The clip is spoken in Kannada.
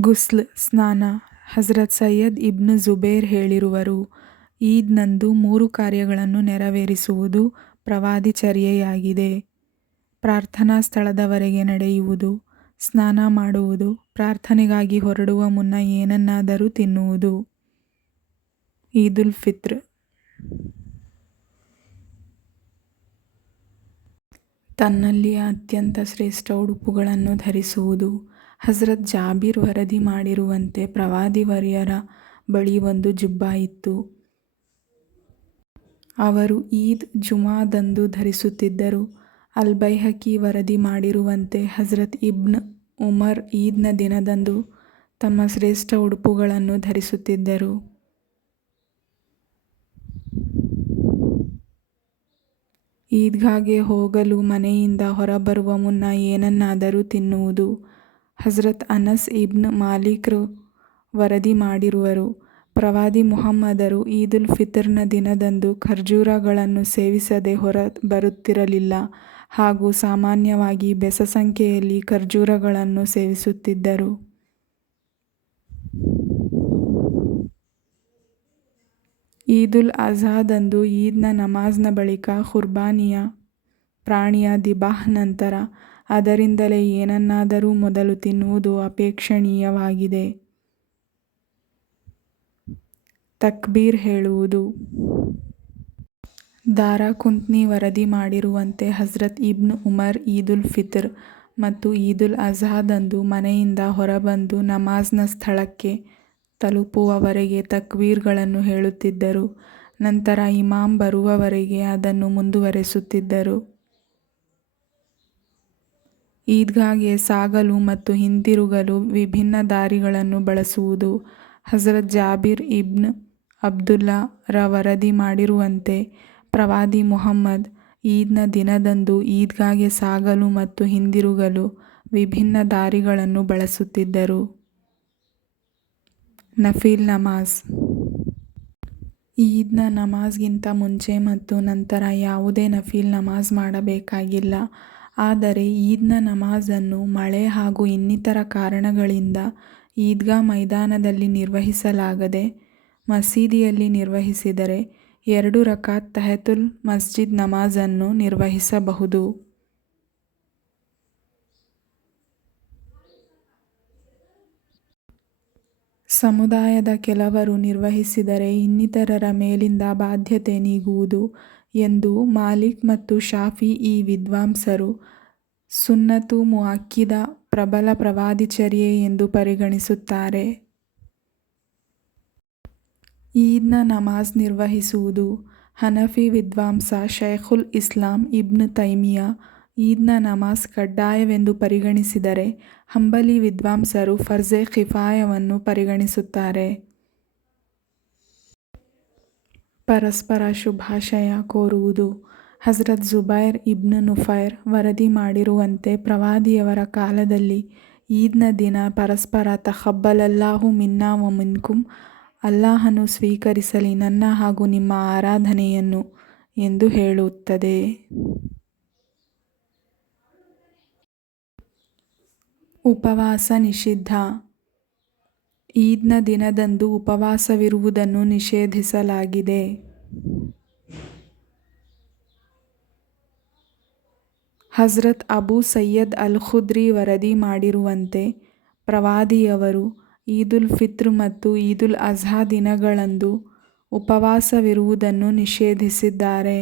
ಗುಸ್ಲ್ ಸ್ನಾನ. ಹಜರತ್ ಸೈಯದ್ ಇಬ್ನ್ ಜುಬೇರ್ ಹೇಳಿರುವರು, ಈದ್‌ನಂದು 3 ಕಾರ್ಯಗಳನ್ನು ನೆರವೇರಿಸುವುದು ಪ್ರವಾದಿಚರ್ಯೆಯಾಗಿದೆ. ಪ್ರಾರ್ಥನಾ ಸ್ಥಳದವರೆಗೆ ನಡೆಯುವುದು, ಸ್ನಾನ ಮಾಡುವುದು, ಪ್ರಾರ್ಥನೆಗಾಗಿ ಹೊರಡುವ ಮುನ್ನ ಏನನ್ನಾದರೂ ತಿನ್ನುವುದು. ಈದುಲ್ ಫಿತ್ರ್. ತನ್ನಲ್ಲಿಯ ಅತ್ಯಂತ ಶ್ರೇಷ್ಠ ಉಡುಪುಗಳನ್ನು ಧರಿಸುವುದು. ಹಜರತ್ ಜಾಬೀರ್ ವರದಿ ಮಾಡಿರುವಂತೆ ಪ್ರವಾದಿವರ್ಯರ ಬಳಿ ಒಂದು ಜುಬ್ಬಾ ಇತ್ತು. ಅವರು ಈದ್ ಜುಮಾದಂದು ಧರಿಸುತ್ತಿದ್ದರು. ಅಲ್-ಬೈಹಕಿ ವರದಿ ಮಾಡಿರುವಂತೆ ಹಜರತ್ ಇಬ್ನ್ ಉಮರ್ ಈದ್‌ನ ದಿನದಂದು ತಮ್ಮ ಶ್ರೇಷ್ಠ ಉಡುಪುಗಳನ್ನು ಧರಿಸುತ್ತಿದ್ದರು. ಈದ್‌ಗಾಗೆ ಹೋಗಲು ಮನೆಯಿಂದ ಹೊರಬರುವ ಮುನ್ನ ಏನನ್ನಾದರೂ ತಿನ್ನುವುದು. ಹಜರತ್ ಅನಸ್ ಇಬ್ನ್ ಮಾಲಿಕ್‌ರು ವರದಿ ಮಾಡಿರುವರು, ಪ್ರವಾದಿ ಮುಹಮ್ಮದರು ಈದುಲ್ ಫಿತ್ರ್‌ನ ದಿನದಂದು ಖರ್ಜೂರಗಳನ್ನು ಸೇವಿಸದೆ ಹೊರಬರುತ್ತಿರಲಿಲ್ಲ ಹಾಗೂ ಸಾಮಾನ್ಯವಾಗಿ ಬೆಸ ಸಂಖ್ಯೆಯಲ್ಲಿ ಖರ್ಜೂರಗಳನ್ನು ಸೇವಿಸುತ್ತಿದ್ದರು. ಈದುಲ್ ಅಜ್ಹಾದಂದು ಈದ್‌ನ ನಮಾಜ್‌ನ ಬಳಿಕ ಕುರ್ಬಾನಿಯ ಪ್ರಾಣಿಯ ದಿಬಾಹ್ ನಂತರ ಅದರಿಂದಲೇ ಏನನ್ನಾದರೂ ಮೊದಲು ತಿನ್ನುವುದು ಅಪೇಕ್ಷಣೀಯವಾಗಿದೆ. ತಕ್ಬೀರ್ ಹೇಳುವುದು. ದಾರಕುತ್ನಿ ವರದಿ ಮಾಡಿರುವಂತೆ ಹಜರತ್ ಇಬ್ನ್ ಉಮರ್ ಈದುಲ್ ಫಿತ್ರ್ ಮತ್ತು ಈದುಲ್ ಅಜ್ಹಾದಂದು ಮನೆಯಿಂದ ಹೊರಬಂದು ನಮಾಜ್‌ನ ಸ್ಥಳಕ್ಕೆ ತಲುಪುವವರೆಗೆ ತಕ್ಬೀರ್‌ಗಳನ್ನು ಹೇಳುತ್ತಿದ್ದರು. ನಂತರ ಇಮಾಮ್ ಬರುವವರೆಗೆ ಅದನ್ನು ಮುಂದುವರೆಸುತ್ತಿದ್ದರು. ಈದ್‌ಗಾಗೆ ಸಾಗಲು ಮತ್ತು ಹಿಂದಿರುಗಲು ವಿಭಿನ್ನ ದಾರಿಗಳನ್ನು ಬಳಸುವುದು. ಹಜರತ್ ಜಾಬೀರ್ ಇಬ್ನ್ ಅಬ್ದುಲ್ಲಾ ರ ವರದಿ ಮಾಡಿರುವಂತೆ ಪ್ರವಾದಿ ಮುಹಮ್ಮದ್ ಈದ್‌ನ ದಿನದಂದು ಈದ್‌ಗಾಗೆ ಸಾಗಲು ಮತ್ತು ಹಿಂದಿರುಗಲು ವಿಭಿನ್ನ ದಾರಿಗಳನ್ನು ಬಳಸುತ್ತಿದ್ದರು. ನಫಿಲ್ ನಮಾಜ್. ಈದ್‌ನ ನಮಾಜ್‌ಗಿಂತ ಮುಂಚೆ ಮತ್ತು ನಂತರ ಯಾವುದೇ ನಫಿಲ್ ನಮಾಜ್ ಮಾಡಬೇಕಾಗಿಲ್ಲ. ಆದರೆ ಈದ್‌ನ ನಮಾಜನ್ನು ಮಳೆ ಹಾಗೂ ಇನ್ನಿತರ ಕಾರಣಗಳಿಂದ ಈದ್ಗಾ ಮೈದಾನದಲ್ಲಿ ನಿರ್ವಹಿಸಲಾಗದೆ ಮಸೀದಿಯಲ್ಲಿ ನಿರ್ವಹಿಸಿದರೆ 2 ರಕಾತ್ ತಹಿಯತುಲ್ ಮಸ್ಜಿದ್ ನಮಾಜನ್ನು ನಿರ್ವಹಿಸಬಹುದು. ಸಮುದಾಯದ ಕೆಲವರು ನಿರ್ವಹಿಸಿದರೆ ಇನ್ನಿತರರ ಮೇಲಿಂದ ಬಾಧ್ಯತೆ ನೀಗುವುದು ಎಂದು ಮಾಲಿಕ್ ಮತ್ತು ಶಾಫಿഈ ವಿದ್ವಾಂಸರು ಸುನ್ನತು ಮುಅಕ್ಕಿದ ಪ್ರಬಲ ಪ್ರವಾದಿಚರ್ಯೆ ಎಂದು ಪರಿಗಣಿಸುತ್ತಾರೆ. ಈದ್‌ನ ನಮಾಜ್ ನಿರ್ವಹಿಸುವುದು. ಹನಫಿ ವಿದ್ವಾಂಸ ಶೈಖುಲ್ ಇಸ್ಲಾಂ ಇಬ್ನ್ ತೈಮಿಯ ಈದ್‌ನ ನಮಾಜ್ ಕಡ್ಡಾಯವೆಂದು ಪರಿಗಣಿಸಿದರೆ ಹಂಬಲಿ ವಿದ್ವಾಂಸರು ಫರ್ಜೆ ಕಿಫಾಯವನ್ನು ಪರಿಗಣಿಸುತ್ತಾರೆ. ಪರಸ್ಪರ ಶುಭಾಶಯ ಕೋರುವುದು. ಹಜರತ್ ಜುಬೈರ್ ಇಬ್ನ್ ನುಫೈರ್ ವರದಿ ಮಾಡಿರುವಂತೆ ಪ್ರವಾದಿಯವರ ಕಾಲದಲ್ಲಿ ಈದ್‌ನ ದಿನ ಪರಸ್ಪರ ತಖಬ್ಬಲಲ್ಲಾಹು ಮಿನ್ನಾ ವ ಮಿನ್ಕುಂ, ಅಲ್ಲಾಹನು ಸ್ವೀಕರಿಸಲಿ ನನ್ನ ಹಾಗೂ ನಿಮ್ಮ ಆರಾಧನೆಯನ್ನು ಎಂದು ಹೇಳುತ್ತದೆ. ಉಪವಾಸ ನಿಷಿದ್ಧ. ಈದ್‌ನ ದಿನದಂದು ಉಪವಾಸವಿರುವುದನ್ನು ನಿಷೇಧಿಸಲಾಗಿದೆ. ಹಜರತ್ ಅಬೂ ಸಯ್ಯದ್ ಅಲ್ ಖುದ್ರಿ ವರದಿ ಮಾಡಿರುವಂತೆ ಪ್ರವಾದಿಯವರು ಈದುಲ್ ಫಿತ್ರ್ ಮತ್ತು ಈದುಲ್ ಅಜ್ಹಾ ದಿನಗಳಂದು ಉಪವಾಸವಿರುವುದನ್ನು ನಿಷೇಧಿಸಿದ್ದಾರೆ.